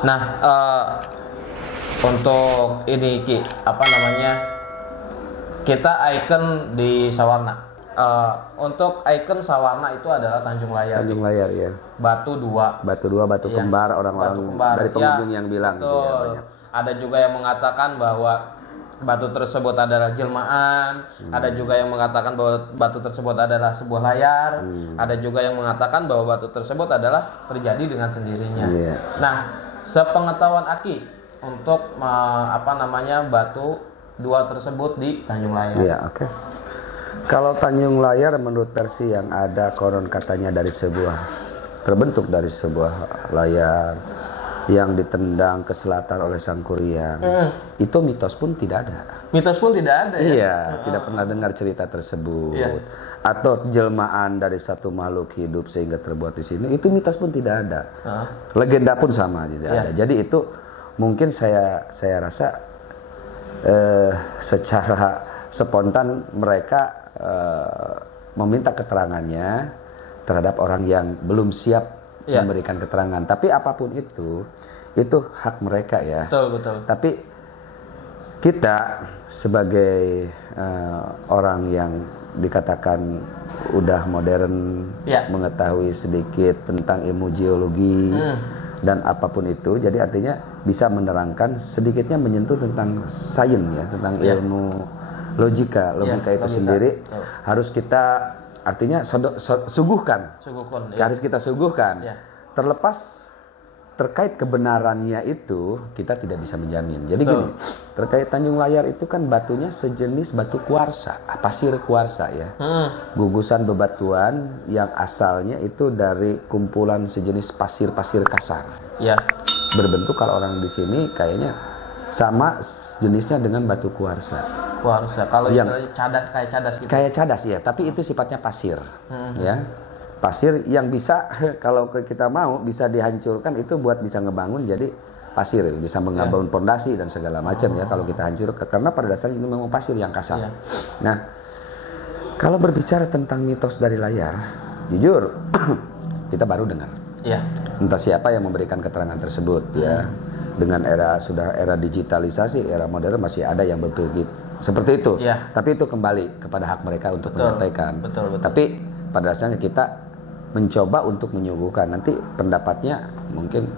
Nah, untuk ini Ki, apa namanya? Kita ikon di Sawarna. Untuk ikon Sawarna itu adalah Tanjung Layar. Tanjung Layar ya. Batu dua. Batu dua, batu Iya, kembar, orang-orang batu kembar. dari pengunjung Ya, yang bilang gitu ya, betul. banyak. Ada juga yang mengatakan bahwa batu tersebut adalah jelmaan. Ada juga yang mengatakan bahwa batu tersebut adalah sebuah layar. Ada juga yang mengatakan bahwa batu tersebut adalah terjadi dengan sendirinya. Iya. Nah, sepengetahuan Aki untuk batu dua tersebut di Tanjung Layar. Iya, oke. Kalau Tanjung Layar menurut versi yang ada konon katanya terbentuk dari sebuah layar yang ditendang ke selatan oleh Sang Kuryang. Itu mitos pun tidak ada. Mitos pun tidak ada ya? Iya, tidak pernah dengar cerita tersebut. Iya. Atau jelmaan dari satu makhluk hidup sehingga terbuat di sini, itu mitos pun tidak ada. Legenda pun sama tidak ada. Jadi itu mungkin saya rasa secara spontan mereka meminta keterangannya terhadap orang yang belum siap memberikan keterangan. Tapi apapun itu hak mereka ya. Betul. Tapi kita sebagai orang yang dikatakan udah modern, mengetahui sedikit tentang ilmu geologi dan apapun itu, jadi artinya bisa menerangkan sedikitnya menyentuh tentang sains ya, tentang ilmu logika itu sendiri. Harus kita artinya suguhkan. Harus kita suguhkan. Terlepas terkait kebenarannya itu kita tidak bisa menjamin. Jadi gini, terkait Tanjung Layar itu kan batunya sejenis batu kuarsa, pasir kuarsa ya. Gugusan bebatuan yang asalnya itu dari kumpulan sejenis pasir-pasir kasar. Ya. Berbentuk kalau orang di sini kayaknya sama jenisnya dengan batu kuarsa. Kalau istilahnya cadas, kayak cadas gitu. Kayak cadas ya, tapi itu sifatnya pasir. Ya. Pasir yang bisa kalau kita mau bisa dihancurkan itu buat bisa ngebangun jadi pasir, bisa mengabangun pondasi dan segala macam ya kalau kita hancurkan, karena pada dasarnya itu memang pasir yang kasar. Nah, kalau berbicara tentang mitos dari layar, jujur kita baru dengar. Entah siapa yang memberikan keterangan tersebut ya. Dengan era digitalisasi, era modern masih ada yang betul seperti itu. Tapi itu kembali kepada hak mereka untuk menyampaikan. Betul. Tapi pada dasarnya kita mencoba untuk menyuguhkan, nanti pendapatnya mungkin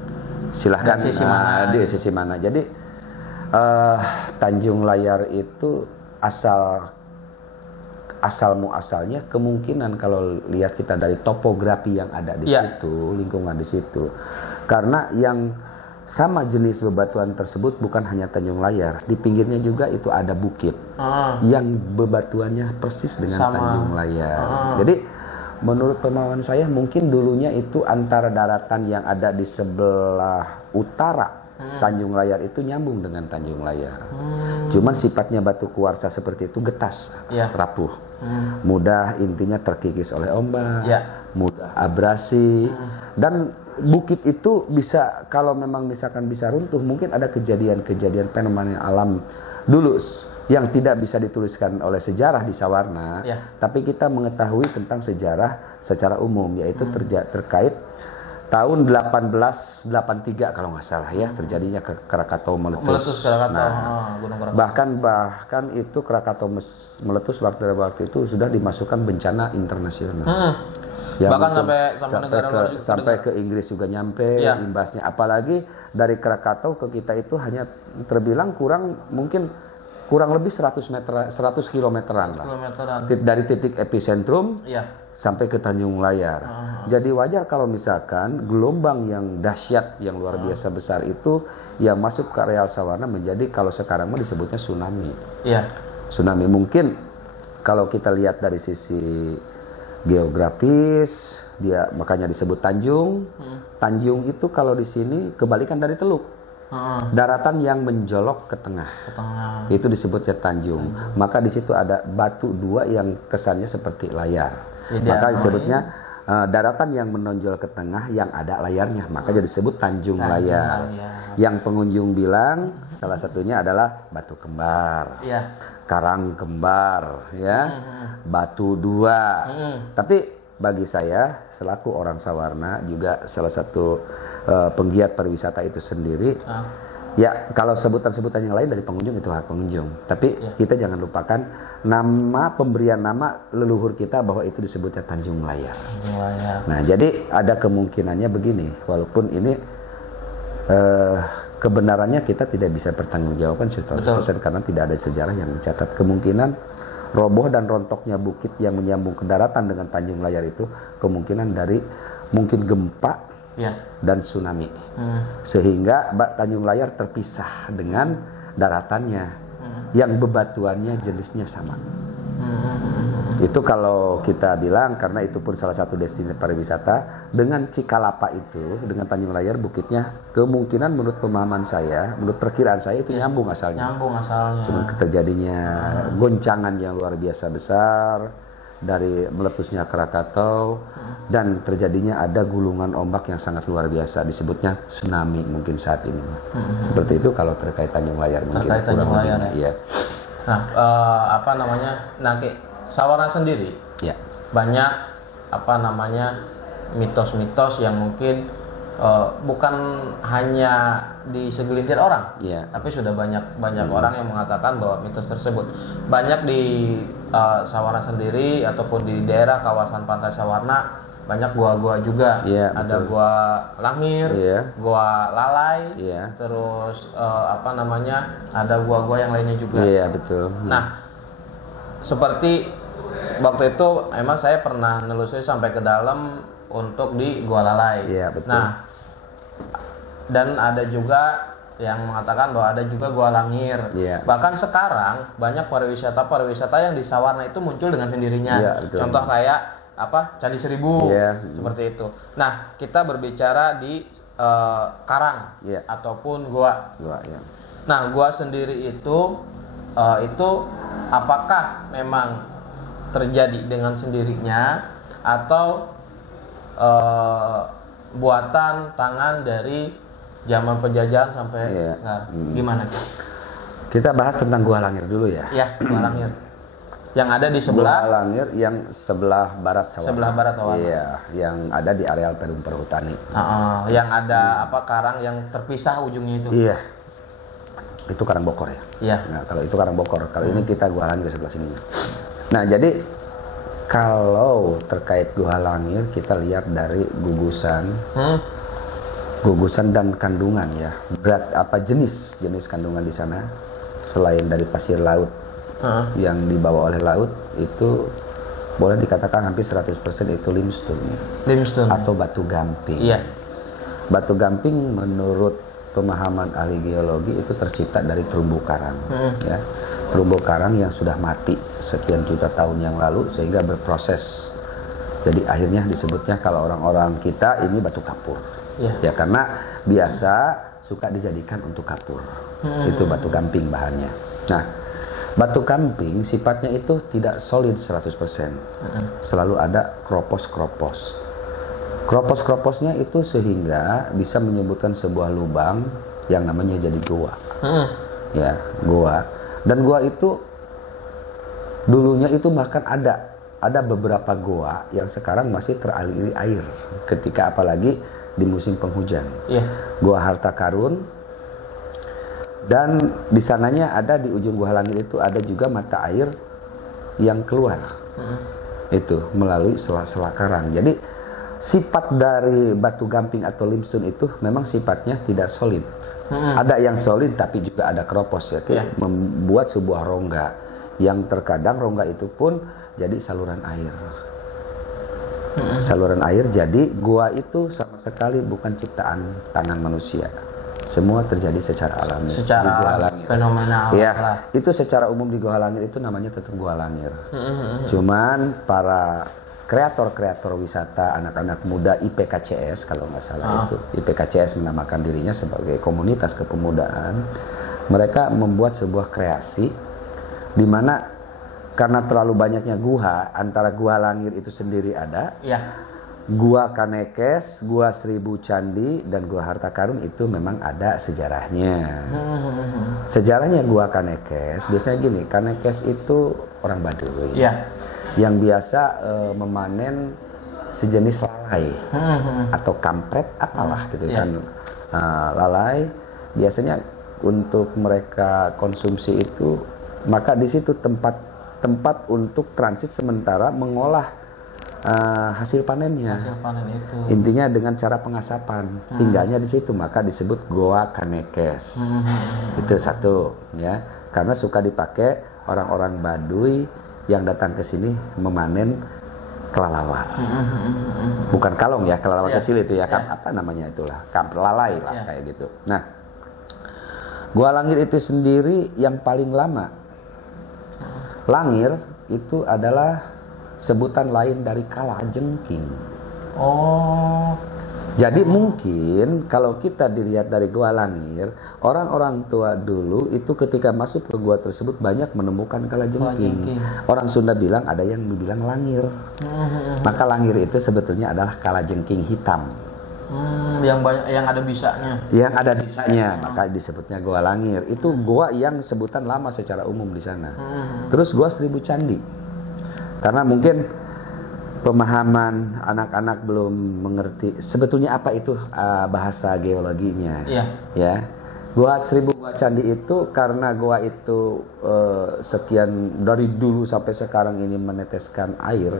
silahkan di sisi mana. Jadi Tanjung Layar itu asalnya kemungkinan kalau lihat kita dari topografi yang ada di situ, lingkungan di situ, karena yang sama jenis bebatuan tersebut bukan hanya Tanjung Layar, di pinggirnya juga itu ada bukit yang bebatuannya persis dengan Tanjung Layar. Jadi menurut pemahaman saya mungkin dulunya itu antara daratan yang ada di sebelah utara Tanjung Layar itu nyambung dengan Tanjung Layar. Cuman sifatnya batu kuarsa seperti itu getas, rapuh, mudah intinya terkikis oleh ombak, mudah abrasi, dan bukit itu bisa kalau memang misalkan bisa runtuh, mungkin ada kejadian-kejadian fenomena alam dulu yang tidak bisa dituliskan oleh sejarah di Sawarna, tapi kita mengetahui tentang sejarah secara umum, yaitu terkait tahun 1883 kalau nggak salah ya, terjadinya Krakatau meletus. Gunung Krakatau. Bahkan itu Krakatau meletus waktu itu sudah dimasukkan bencana internasional. Bahkan sampai ke Inggris juga nyampe imbasnya. Apalagi dari Krakatau ke kita itu hanya terbilang kurang lebih 100 kilometeran lah. Dari titik epicentrum sampai ke Tanjung Layar. Jadi wajar kalau misalkan gelombang yang dahsyat, yang luar biasa besar itu yang masuk ke areal Sawarna menjadi kalau sekarang disebutnya tsunami. Tsunami mungkin kalau kita lihat dari sisi geografis, dia makanya disebut Tanjung. Tanjung itu kalau di sini kebalikan dari Teluk. Daratan yang menjolok ke tengah. Itu disebutnya Tanjung. Maka di situ ada batu dua yang kesannya seperti layar. Maka disebutnya daratan yang menonjol ke tengah yang ada layarnya. Maka jadi disebut Tanjung Layar. Yang pengunjung bilang salah satunya adalah batu kembar, karang kembar, ya, batu dua. Tapi bagi saya selaku orang Sawarna juga salah satu penggiat pariwisata itu sendiri. Ya kalau sebutan-sebutan yang lain dari pengunjung itu hak pengunjung. Tapi kita jangan lupakan nama pemberian nama leluhur kita bahwa itu disebutnya Tanjung Layar. Nah jadi ada kemungkinannya begini, walaupun ini kebenarannya kita tidak bisa pertanggungjawabkan 100% karena tidak ada sejarah yang mencatat. Kemungkinan roboh dan rontoknya bukit yang menyambung ke daratan dengan Tanjung Layar itu kemungkinan dari mungkin gempa dan tsunami. Sehingga Tanjung Layar terpisah dengan daratannya yang bebatuannya jenisnya sama. Itu kalau kita bilang, karena itu pun salah satu destinasi pariwisata. Dengan Cikalapa itu, dengan Tanjung Layar bukitnya, kemungkinan menurut pemahaman saya, menurut perkiraan saya itu nyambung asalnya. Cuma terjadinya goncangan yang luar biasa besar dari meletusnya Krakatau dan terjadinya ada gulungan ombak yang sangat luar biasa, disebutnya tsunami mungkin saat ini. Seperti itu kalau terkait Tanjung Layar mungkin. Terkait Tanjung Layar ya. Nah, Sawarna sendiri banyak mitos-mitos yang mungkin bukan hanya di segelintir orang, tapi sudah banyak orang yang mengatakan bahwa mitos tersebut banyak di Sawarna sendiri ataupun di daerah kawasan pantai Sawarna. Banyak gua-gua juga, ada betul. Gua Langir, gua Lalai, terus ada gua-gua yang lainnya juga. Betul. Nah, seperti waktu itu emang saya pernah nelusuri sampai ke dalam untuk di Gua Lalai. Betul. Nah, dan ada juga yang mengatakan bahwa ada juga Gua Langir. Bahkan sekarang banyak pariwisata yang di Sawarna itu muncul dengan sendirinya. Contoh kayak Candi Seribu, seperti itu. Nah, kita berbicara di karang ataupun gua. Nah, gua sendiri itu apakah memang terjadi dengan sendirinya atau buatan tangan dari zaman penjajahan sampai gimana? Kita bahas tentang Gua Langir dulu ya. Gua Langir. Yang ada di sebelah Gua Langir yang sebelah barat Sawarna. Sebelah barat Sawarna. Yang ada di areal Perum Perhutani. Yang ada karang yang terpisah ujungnya itu. Itu Karang Bokor ya. Nah, kalau itu Karang Bokor, kalau ini kita Gua Langir sebelah sininya. Nah, jadi kalau terkait Gua Langir kita lihat dari gugusan dan kandungan ya. Jenis kandungan di sana selain dari pasir laut yang dibawa oleh laut itu boleh dikatakan hampir 100% itu limestone atau batu gamping. Batu gamping menurut pemahaman ahli geologi itu tercipta dari terumbu karang. Terumbu karang yang sudah mati sekian juta tahun yang lalu sehingga berproses. Jadi akhirnya disebutnya kalau orang-orang kita ini batu kapur. Ya karena biasa suka dijadikan untuk kapur. Itu batu gamping bahannya. Nah, batu gamping sifatnya itu tidak solid 100%. Selalu ada kropos-kropos. Kropos-kroposnya itu sehingga bisa menyebutkan sebuah lubang yang namanya jadi gua. Gua. Dan gua itu dulunya itu bahkan ada beberapa gua yang sekarang masih teraliri air ketika apalagi di musim penghujan. Gua Harta Karun. Dan di sananya ada di ujung Gua Langir itu ada juga mata air yang keluar. Itu melalui sela-sela karang. Jadi sifat dari batu gamping atau limestone itu memang sifatnya tidak solid. Ada yang solid tapi juga ada kropos membuat sebuah rongga yang terkadang rongga itu pun jadi saluran air. Saluran air, jadi gua itu sama sekali bukan ciptaan tangan manusia. Semua terjadi secara alami. Secara fenomenal. Itu secara umum di Gua Langir itu namanya tetap Gua Langir. Cuman para kreator wisata, anak-anak muda IPKCS kalau nggak salah itu, IPKCS menamakan dirinya sebagai komunitas kepemudaan. Mereka membuat sebuah kreasi di mana karena terlalu banyaknya gua, antara Gua Langir itu sendiri ada, Gua Kanekes, Gua Seribu Candi, dan Gua Harta Karun itu memang ada sejarahnya. Sejarahnya Gua Kanekes biasanya gini, Kanekes itu orang Baduy yang biasa memanen sejenis lalai atau kampret apalah gitu kan. Lalai biasanya untuk mereka konsumsi itu, maka di situ tempat untuk transit sementara mengolah hasil panennya. Hasil panen itu. Intinya dengan cara pengasapan, tinggalnya di situ, maka disebut goa kanekes. Itu satu, ya, karena suka dipakai orang-orang Baduy yang datang ke sini memanen kelelawar. Bukan kalong ya, kelelawar kecil itu ya, apa namanya itulah, lalai lah kayak gitu. Nah, Gua Langir itu sendiri yang paling lama. Langir itu adalah sebutan lain dari Kalajengking. Oh. Jadi mungkin kalau kita dilihat dari Gua Langir, orang-orang tua dulu itu ketika masuk ke gua tersebut banyak menemukan kalajengking. Orang Sunda bilang, ada yang bilang langir. Maka langir itu sebetulnya adalah kalajengking hitam. Yang banyak, yang ada bisanya. Yang ada bisanya, maka disebutnya Gua Langir. Itu gua yang sebutan lama secara umum di sana. Terus Gua Seribu Candi. Karena mungkin pemahaman anak-anak belum mengerti sebetulnya apa itu bahasa geologinya. Ya. Gua Seribu Candi itu karena gua itu sekian dari dulu sampai sekarang ini meneteskan air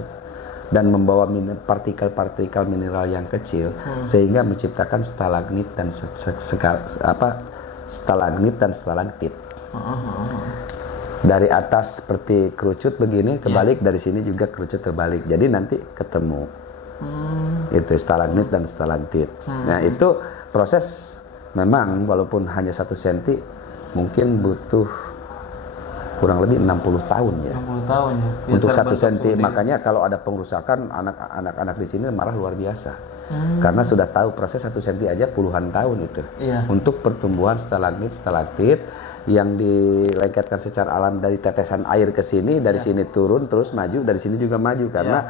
dan membawa partikel-partikel mineral yang kecil sehingga menciptakan stalagmit dan stalagmit dan stalaktit. Dari atas seperti kerucut begini kebalik, dari sini juga kerucut terbalik. Jadi nanti ketemu. Itu stalagmit dan stalaktit. Nah, itu proses memang walaupun hanya 1 cm mungkin butuh kurang lebih 60 tahun ya. 60 tahun ya. Untuk 1 cm. Makanya kalau ada pengrusakan, anak-anak di sini marah luar biasa. Karena sudah tahu proses 1 cm aja puluhan tahun itu. Untuk pertumbuhan stalagmit, stalaktit yang dilengketkan secara alam dari tetesan air ke sini, dari sini turun terus maju, dari sini juga maju karena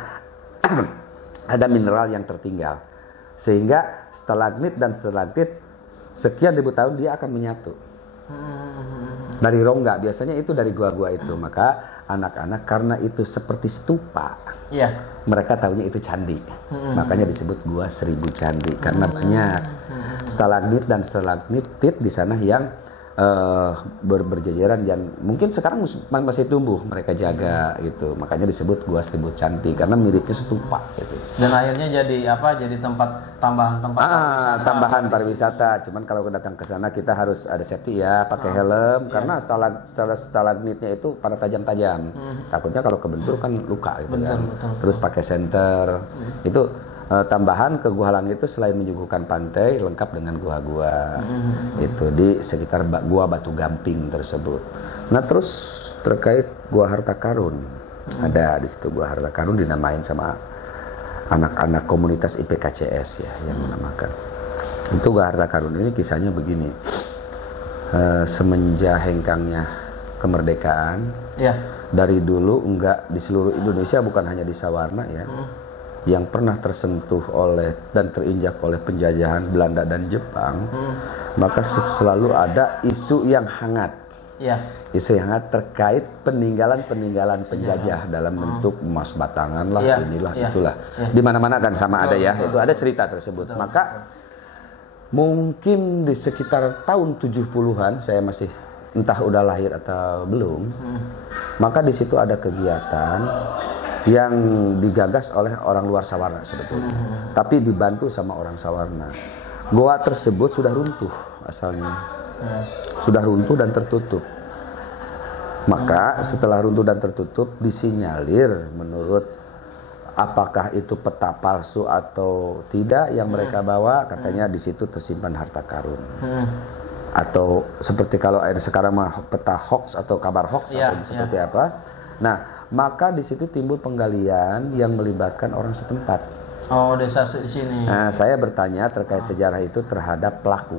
ada mineral yang tertinggal. Sehingga stalagmit dan stalaktit sekian ribu tahun dia akan menyatu. Dari rongga, biasanya itu dari gua-gua itu. Maka anak-anak karena itu seperti stupa, mereka tahunya itu candi. Makanya disebut Gua Seribu Candi karena banyak stalagmit dan stalagmitit di sana yang berjejeran dan mungkin sekarang masih tumbuh, mereka jaga gitu. Makanya disebut Gua Seribu Candi karena miripnya stupa gitu. Dan akhirnya jadi apa? Jadi tempat tambahan pariwisata. Cuman kalau datang ke sana kita harus ada safety ya, pakai helm karena stalagmitnya itu pada tajam-tajam. Takutnya kalau kebentur kan luka gitu kan. Terus pakai senter. Itu tambahan ke Gua Langir itu selain menyuguhkan pantai lengkap dengan gua-gua itu di sekitar Gua Batu Gamping tersebut. Nah, terus terkait Gua Harta Karun, ada di situ Gua Harta Karun dinamain sama anak-anak komunitas IPKCS ya yang menamakan. Itu Gua Harta Karun ini kisahnya begini. Semenjak hengkangnya kemerdekaan, dari dulu enggak di seluruh Indonesia, bukan hanya di Sawarna ya. Yang pernah tersentuh oleh dan terinjak oleh penjajahan Belanda dan Jepang, maka selalu ada isu yang hangat. Isu yang hangat terkait peninggalan-peninggalan penjajah dalam bentuk emas batangan lah, inilah itulah. Di mana-mana kan sama ada ya, itu ada cerita tersebut. Maka mungkin di sekitar tahun 70-an, saya masih entah udah lahir atau belum, maka di situ ada kegiatan yang digagas oleh orang luar Sawarna sebetulnya, tapi dibantu sama orang Sawarna. Goa tersebut sudah runtuh asalnya, sudah runtuh dan tertutup. Maka setelah runtuh dan tertutup, disinyalir menurut apakah itu peta palsu atau tidak yang mereka bawa, katanya di situ tersimpan harta karun. Atau seperti kalau ada sekarang mah peta hoax atau kabar hoax atau seperti apa. Nah, maka di situ timbul penggalian yang melibatkan orang setempat. Oh, desa di sini. Nah, saya bertanya terkait sejarah itu terhadap pelaku.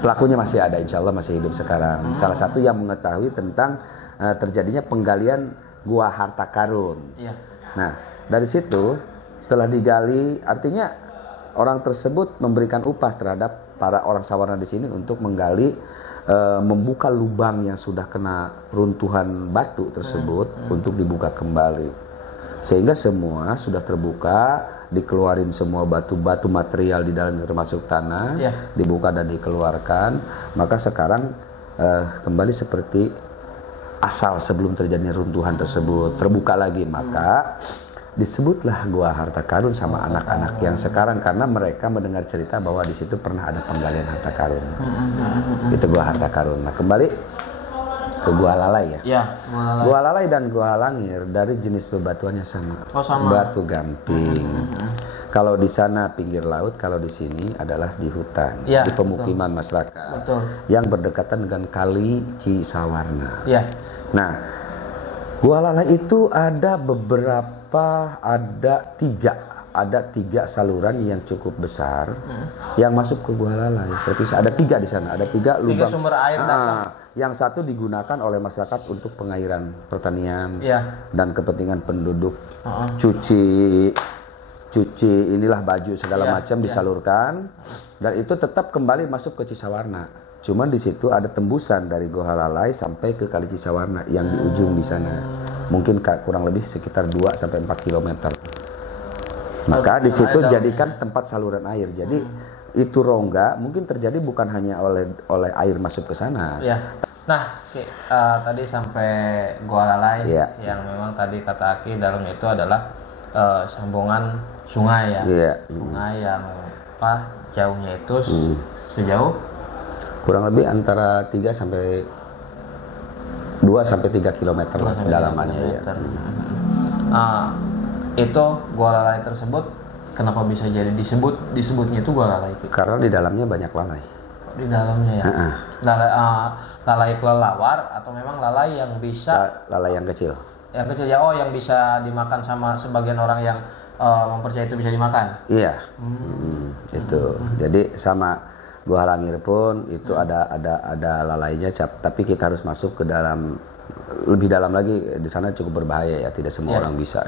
Pelakunya masih ada, insya Allah masih hidup sekarang. Salah satu yang mengetahui tentang terjadinya penggalian Gua Harta Karun. Nah, dari situ setelah digali, artinya orang tersebut memberikan upah terhadap para orang Sawarna di sini untuk menggali, membuka lubang yang sudah kena runtuhan batu tersebut untuk dibuka kembali. Sehingga semua sudah terbuka, dikeluarin semua batu-batu material di dalam termasuk tanah, dibuka dan dikeluarkan. Maka sekarang kembali seperti asal sebelum terjadinya runtuhan tersebut, terbuka lagi. Maka disebutlah Gua Harta Karun sama anak-anak yang sekarang, karena mereka mendengar cerita bahwa di situ pernah ada penggalian harta karun. Itu Gua Harta Karun. Nah, kembali ke Gua Lalai ya. Gua Lalai dan Gua Halangir dari jenis bebatuannya sama. Batu gamping. Kalau di sana pinggir laut, kalau di sini adalah di hutan, di pemukiman masyarakat yang berdekatan dengan Kali Cisawarna. Nah, Gua Lalai itu ada ada tiga saluran yang cukup besar yang masuk ke Gua Lalai. Terpisah ada 3 di sana, ada 3 lubang. 3 sumber air yang satu digunakan oleh masyarakat untuk pengairan pertanian dan kepentingan penduduk, cuci inilah baju segala macam disalurkan, dan itu tetap kembali masuk ke Cisawarna. Cuman di situ ada tembusan dari Gua Lalai sampai ke Kali Cisawarna yang di ujung di sana. Mungkin kurang lebih sekitar 2 sampai 4 km. Maka di situ jadikan tempat saluran air. Jadi itu rongga mungkin terjadi bukan hanya oleh air masuk ke sana. Nah, tadi sampai Gua Lalai yang memang tadi kata Aki dalamnya itu adalah sambungan sungai sungai yang jauhnya itu sejauh kurang lebih antara 2 sampai 3 km dalamannya. Itu Gua Lalai tersebut kenapa bisa jadi disebutnya itu Gua Lalai? Karena di dalamnya banyak lalai. Di dalamnya ya. Lalai kelelawar atau memang lalai yang bisa lalai yang kecil. Yang kecil ya, yang bisa dimakan sama sebagian orang yang mempercayai itu bisa dimakan. Iya. Itu. Jadi sama Gua Halangir pun itu ada lalainya, tapi kita harus masuk ke dalam, lebih dalam lagi. Di sana cukup berbahaya ya, tidak semua orang bisa.